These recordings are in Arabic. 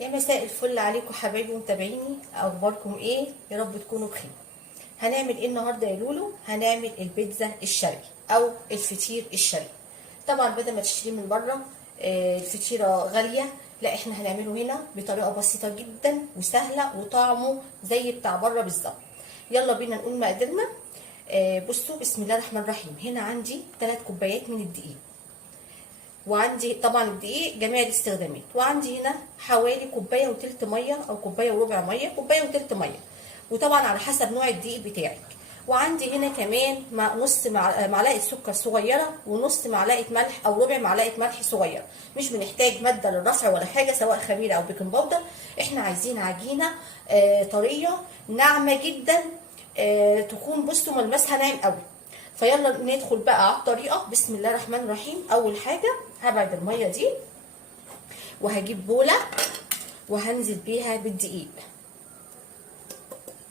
يا مساء الفل عليكم حبايبي ومتابعيني، اخباركم ايه؟ يا رب تكونوا بخير. هنعمل ايه النهارده يا لولو؟ هنعمل البيتزا الشرقي او الفطير الشرقي. طبعا بدل ما تشتري من بره الفطيره غاليه، لا احنا هنعمله هنا بطريقه بسيطه جدا وسهله وطعمه زي بتاع بره بالظبط. يلا بينا نقول مقاديرنا. بصوا، بسم الله الرحمن الرحيم. هنا عندي 3 كوبايات من الدقيق، وعندي طبعا الدقيق جميع الاستخدامات، وعندي هنا حوالي كوبايه وتلت ميه او كوبايه وربع ميه، كوبايه وتلت ميه، وطبعا على حسب نوع الدقيق بتاعك. وعندي هنا كمان نص معلقه سكر صغيره، ونص معلقه ملح او ربع معلقه ملح صغيره. مش بنحتاج ماده للرفع ولا حاجه، سواء خميره او بيكنج باودر. احنا عايزين عجينه طريه ناعمه جدا، تكون بصوا ملمسها ناعم قوي. فيلا ندخل بقى على الطريقه. بسم الله الرحمن الرحيم. اول حاجه هبعد الميه دي، وهجيب بوله وهنزل بيها بالدقيق،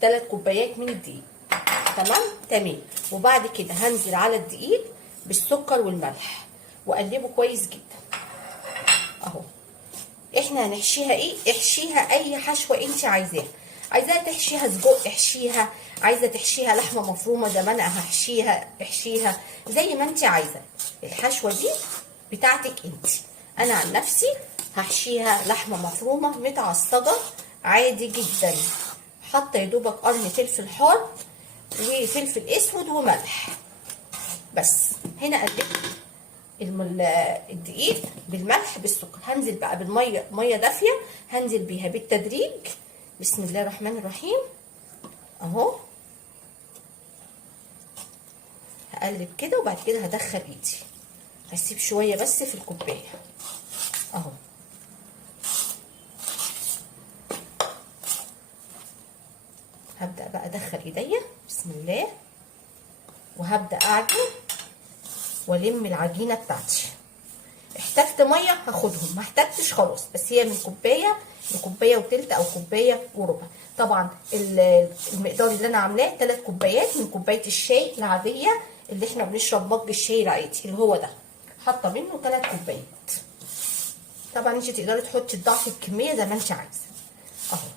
3 كوبايات من الدقيق. تمام. وبعد كده هنزل على الدقيق بالسكر والملح واقلبه كويس جدا اهو. احنا هنحشيها ايه؟ احشيها اي حشوه انت عايزاها. عايزاها تحشيها سجق احشيها، عايزه تحشيها لحمه مفرومه زي ما انا هحشيها احشيها، زي ما انت عايزه. الحشوه دي بتاعتك انت. انا عن نفسي هحشيها لحمه مفرومه متعصجه عادي جدا، حاطه يا دوبك قرن فلفل حار وفلفل اسود وملح بس. هنا قلبت الدقيق بالملح بالسكر. هنزل بقى بالميه، ميه دافيه هنزل بيها بالتدريج. بسم الله الرحمن الرحيم اهو. هقلب كده وبعد كده هدخل ايدي، هسيب شويه بس في الكوبايه اهو. هبدا بقى ادخل ايديا بسم الله، وهبدا اعجن والم العجينه بتاعتي. احتجت ميه هاخدهم، ما احتجتش خلاص. بس هي من كوبايه لكوبايه وتلت او كوبايه وربع. طبعا المقدار اللي انا عاملاه 3 كوبايات من كوبايه الشاي العاديه اللي احنا بنشرب مج الشاي العادي اللي هو ده، حاطه منه 3 كوبايات. طبعا انت تقدري تحطي تضاعفي الكميه زي ما انت عايزه اهو.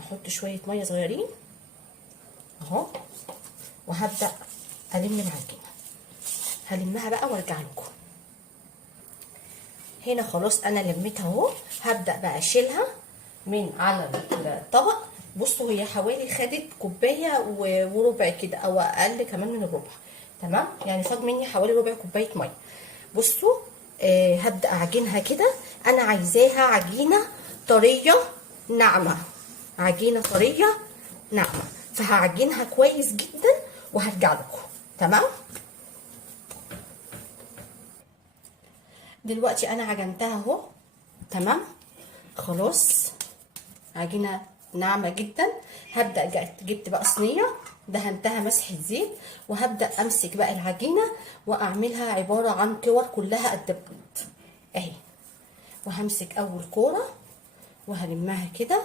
هحط شويه ميه صغيرين اهو، وهبدا الم العجينه. هلمها بقى وارجع لكم. هنا خلاص انا لميتها اهو. هبدا بقى اشيلها من على الطبق. بصوا هي حوالي خدت كوبايه وربع كده او اقل كمان من الربع. تمام، يعني فاض مني حوالي ربع كوبايه ميه. بصوا هبدا اعجنها كده. انا عايزاها عجينه طريه ناعمه، عجينه طريه ناعمه، فهعجنها كويس جدا وهرجع لكم. تمام. دلوقتي انا عجنتها اهو. تمام خلاص، عجينه ناعمه جدا. هبدا جبت بقى صينيه دهنتها مسحه زيت، وهبدا امسك بقى العجينه واعملها عباره عن كور كلها قد بعض اهي. وهمسك اول كوره وهلمها كده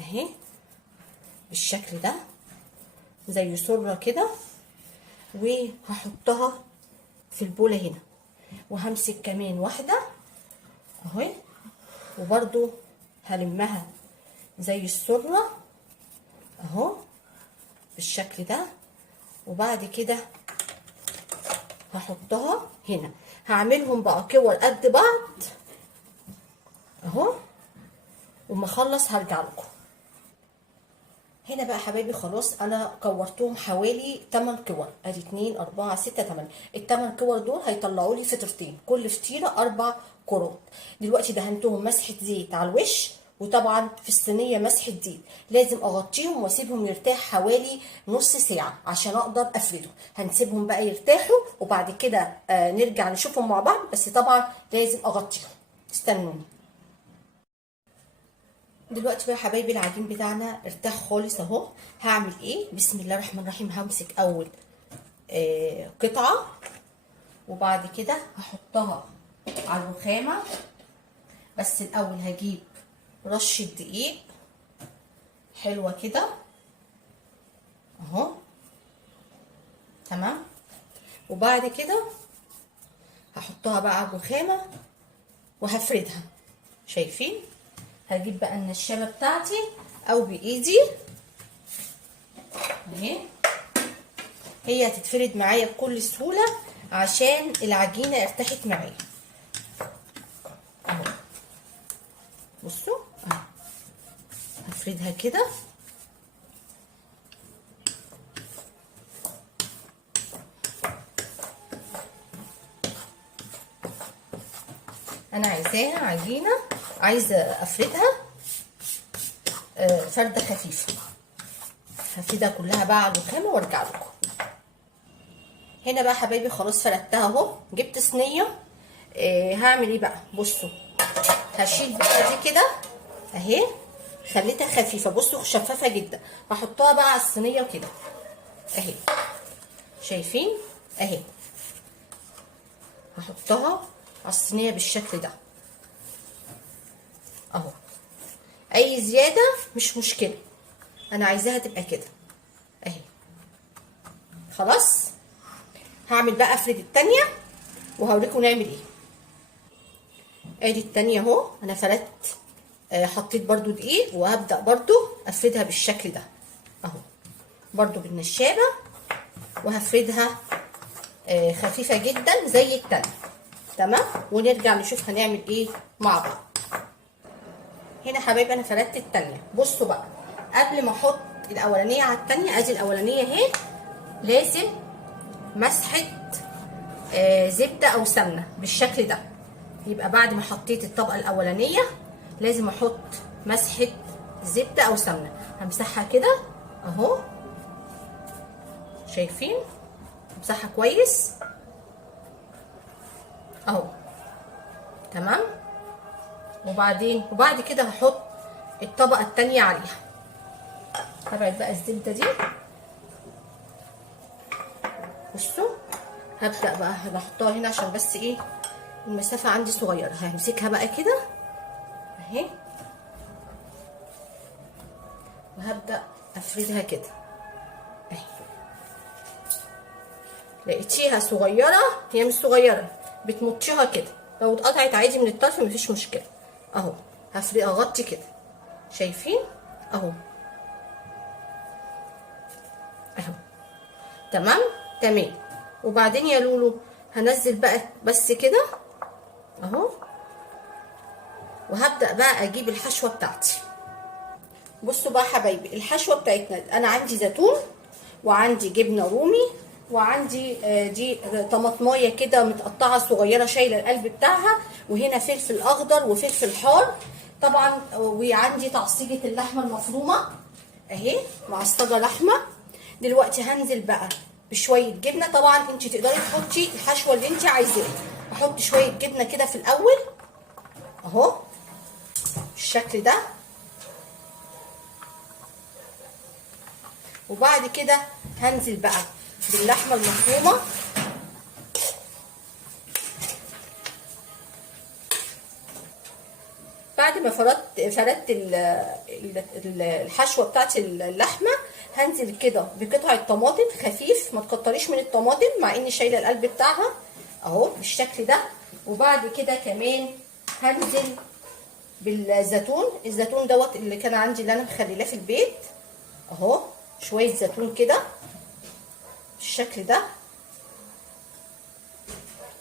اهي بالشكل ده زي سره كده، وهحطها في البوله هنا. وهمسك كمان واحده اهي، وبرده هلمها زي السره اهو بالشكل ده. وبعد كده هحطها هنا. هعملهم بقى كور قد بعض اهو، وما اخلص هرجع لكم. هنا بقى حبايبي خلاص انا كورتهم حوالي 8 كور، ادي 2 4 6 8. ال8 كور دول هيطلعوا لي فطيرتين، كل فطيره 4 كرات. دلوقتي دهنتهم مسحه زيت على الوش، وطبعا في الصينيه مسحه زيت. لازم اغطيهم واسيبهم يرتاح حوالي نص ساعه عشان اقدر افردهم. هنسيبهم بقى يرتاحوا وبعد كده نرجع نشوفهم مع بعض، بس طبعا لازم اغطيهم. استنوني. دلوقتي بقى يا حبايبي العجين بتاعنا ارتاح خالص اهو. هعمل ايه؟ بسم الله الرحمن الرحيم. همسك اول قطعه، وبعد كده هحطها على الرخامه. بس الاول هجيب رشه دقيق حلوه كده اهو. تمام. وبعد كده هحطها بقى على الرخامه وهفردها. شايفين؟ هجيب بقى النشابه بتاعتي او بايدي اهي، هي هتتفرد معايا بكل سهوله عشان العجينه ارتاحت معايا اهو. بصوا اهو، هفردها كده انا عايزاها عجينه، عايزه افردها فرده خفيفه. هفردها كلها بقى على الرخامه وارجع لكم. هنا بقى حبايبي خلاص فردتها اهو. جبت صينيه، هعمل ايه بقى؟ بصوا هشيل بقى دي كده اهي، خليتها خفيفه. بصوا شفافه جدا. هحطها بقى على الصينيه كده اهي. شايفين اهي؟ هحطها على الصينيه بالشكل ده اهو. اي زياده مش مشكله، انا عايزاها تبقى كده اهي. خلاص هعمل بقى افرد التانيه وهوريكم نعمل ايه. ادي التانيه اهو، انا فردت حطيت برضو دقيق، وهبدا برضو افردها بالشكل ده اهو، برضو بالنشابه، وهفردها خفيفه جدا زي التانيه. تمام، ونرجع نشوف هنعمل ايه مع بعض. هنا حبايبي انا فردت التانيه. بصوا بقى قبل ما احط الاولانيه على التانيه، ادي الاولانيه اهي، لازم مسحه زبده او سمنه بالشكل ده. يبقى بعد ما حطيت الطبقه الاولانيه لازم احط مسحه زبده او سمنه. همسحها كده اهو، شايفين؟ امسحها كويس اهو. تمام، وبعد كده هحط الطبقه التانيه عليها. هبعد بقى الزبده دي. بصوا هبدا بقى هحطها هنا عشان بس ايه المسافه عندي صغيره. همسكها بقى كده اهي، وهبدا افردها كده اهي. لقيتيها صغيره، هي مش صغيره، بتمطشيها كده. لو اتقطعت عادي من الطرف مفيش مشكله اهو. هفرد اغطي كده، شايفين اهو اهو. تمام. وبعدين يا لولو هنزل بقى بس كده اهو، وهبدا بقى اجيب الحشوه بتاعتي. بصوا بقى حبايبي الحشوه بتاعتنا، انا عندي زيتون وعندي جبنه رومي وعندي دي طماطمايه كده متقطعه صغيره شايله القلب بتاعها، وهنا فلفل اخضر وفلفل حار طبعا، وعندي تعصيجه اللحمه المفرومه اهي، معصجه لحمه. دلوقتي هنزل بقى بشويه جبنه. طبعا انت تقدري تحطي الحشوه اللي انت عايزاها. احط شويه جبنه كده في الاول اهو بالشكل ده، وبعد كده هنزل بقى باللحمه المفرومه بعد ما فردت الحشوه بتاعت اللحمه. هنزل كده بقطعه طماطم خفيف، ما تكتريش من الطماطم مع اني شايله القلب بتاعها اهو بالشكل ده. وبعد كده كمان هنزل بالزيتون. الزيتون دوت اللي كان عندي اللي انا مخليلاه في البيت اهو، شويه زيتون كده بالشكل ده.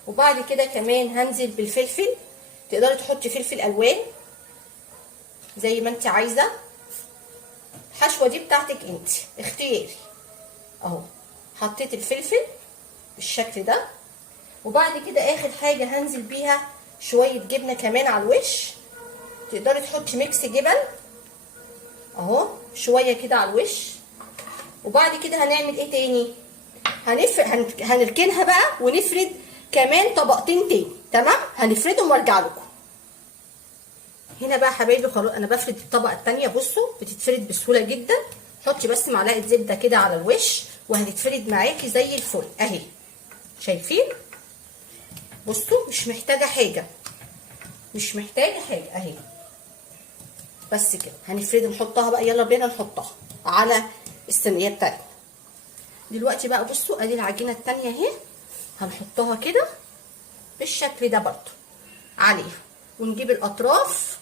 وبعد كده كمان هنزل بالفلفل. تقدري تحطي فلفل الوان زي ما انت عايزه. الحشوه دي بتاعتك انت اختياري اهو. حطيت الفلفل بالشكل ده. وبعد كده اخر حاجه هنزل بيها شويه جبنه كمان على الوش. تقدري تحطي ميكس جبن اهو شويه كده على الوش. وبعد كده هنعمل ايه تاني؟ هنركنها بقى ونفرد كمان طبقتين تاني. تمام، هنفردهم وارجع لكم. هنا بقى حبايبي خلاص انا بفرد الطبقه التانيه. بصوا بتتفرد بسهوله جدا. حطي بس معلقه زبده كده على الوش وهتتفرد معاكي زي الفل اهي. شايفين؟ بصوا مش محتاجه حاجه اهي، بس كده هنفرد نحطها بقى. يلا بينا نحطها على الصينيه بتاعتنا دلوقتي بقى. بصوا ادي العجينه التانيه اهي، هنحطها كده بالشكل ده برضو عليها. ونجيب الاطراف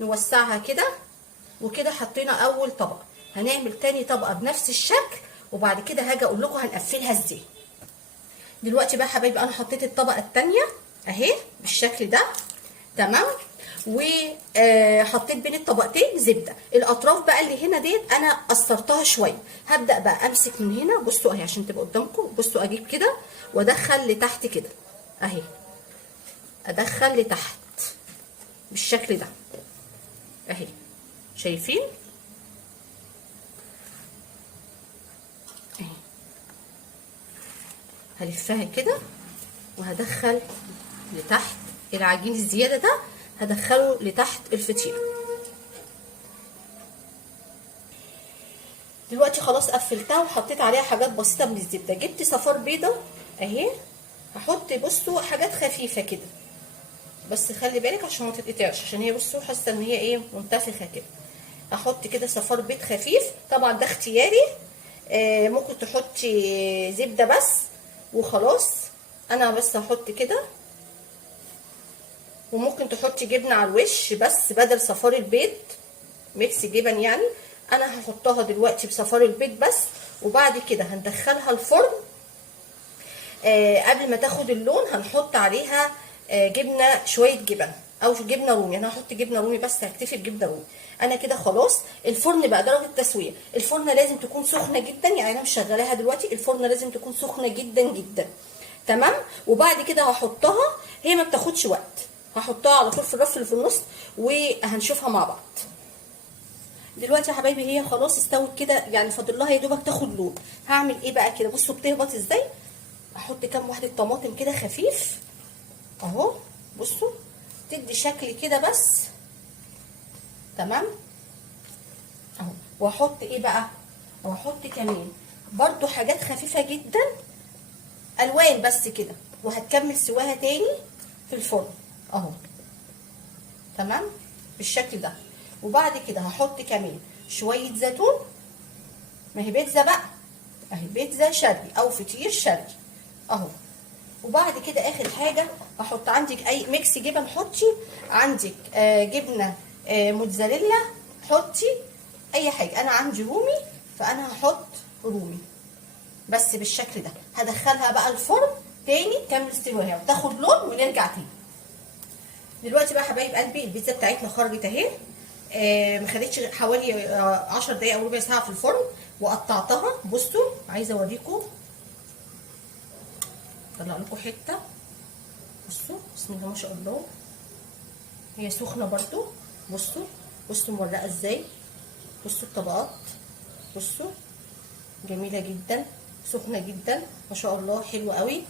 نوسعها كده، وكده حطينا اول طبقه. هنعمل تاني طبقه بنفس الشكل، وبعد كده هاجي اقول لكم هنقفلها ازاي. دلوقتي بقى حبايبي انا حطيت الطبقه الثانيه اهي بالشكل ده، تمام. وحطيت بين الطبقتين زبده. الاطراف بقى اللي هنا ديت انا قصرتها شويه. هبدا بقى امسك من هنا، بصوا اهي عشان تبقى قدامكم. بصوا اجيب كده وادخل لتحت كده اهي، ادخل لتحت بالشكل ده اهي، شايفين اهي. هلفها كده وهدخل لتحت العجين الزياده ده، هدخله لتحت الفطيره. دلوقتي خلاص قفلتها وحطيت عليها حاجات بسيطه من الزبده. جبت صفار بيضه اهي، هحط بصوا حاجات خفيفه كده، بس خلي بالك عشان ما تتقطعش، عشان هي بصوا حاسه ان هي ايه منتفخه كده. احط كده صفار بيض خفيف، طبعا ده اختياري. ممكن تحطي زبده بس وخلاص، انا بس هحط كده. وممكن تحطي جبنه على الوش بس بدل صفار البيض، ميكس جبن يعني. انا هحطها دلوقتي بصفار البيض بس، وبعد كده هندخلها الفرن. قبل ما تاخد اللون هنحط عليها جبنه، شويه جبن او جبنه رومي. انا هحط جبنه رومي بس، هكتفي بجبنه رومي. انا كده خلاص. الفرن بقى درجه التسويه، الفرن لازم تكون سخنه جدا، يعني انا مشغلاها دلوقتي، الفرن لازم تكون سخنه جدا جدا، تمام. وبعد كده هحطها، هي ما بتاخدش وقت، هحطها على طول في الرف اللي في النص وهنشوفها مع بعض. دلوقتي يا حبايبي هي خلاص استوت كده، يعني فاضل لها يا دوبك تاخد لون. هعمل ايه بقى كده؟ بصوا بتهبط ازاي. احط كام واحده طماطم كده خفيف اهو، بصوا تدي شكل كده بس، تمام اهو. واحط ايه بقى، واحط كمان برضو حاجات خفيفه جدا، الوان بس كده، وهتكمل سواها تاني في الفرن اهو، تمام بالشكل ده. وبعد كده هحط كمان شويه زيتون، ما هي بيتزا بقى اهي، بيتزا شرقي او فطير شرقي اهو. وبعد كده اخر حاجه هحط، عندك اي ميكس جبن حطي، عندك جبنه موتزاريلا حطي، اي حاجه. انا عندي رومي فانا هحط رومي بس بالشكل ده. هدخلها بقى الفرن تاني تكمل استواها وتاخد لون ونرجع تاني. دلوقتي بقى حبايب قلبي البيتزا بتاعتنا خرجت اهي، ما خدتش حوالي 10 دقايق او ربع ساعه في الفرن، وقطعتها. بصوا عايزه اوريكم، اطلع لكم حته. بصوا بسم الله ما شاء الله، هي سخنه برضو. بصوا بصوا مورقه ازاي، بصوا الطبقات، بصوا جميله جدا، سخنه جدا ما شاء الله، حلوه قوي.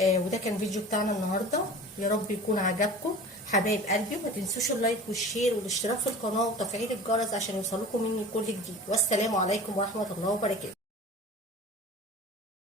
وده كان فيديو بتاعنا النهارده، يا رب يكون عجبكم حبايب قلبي. وما تنسوش اللايك والشير والاشتراك في القناه وتفعيل الجرس عشان يوصلكم مني كل جديد. والسلام عليكم ورحمه الله وبركاته.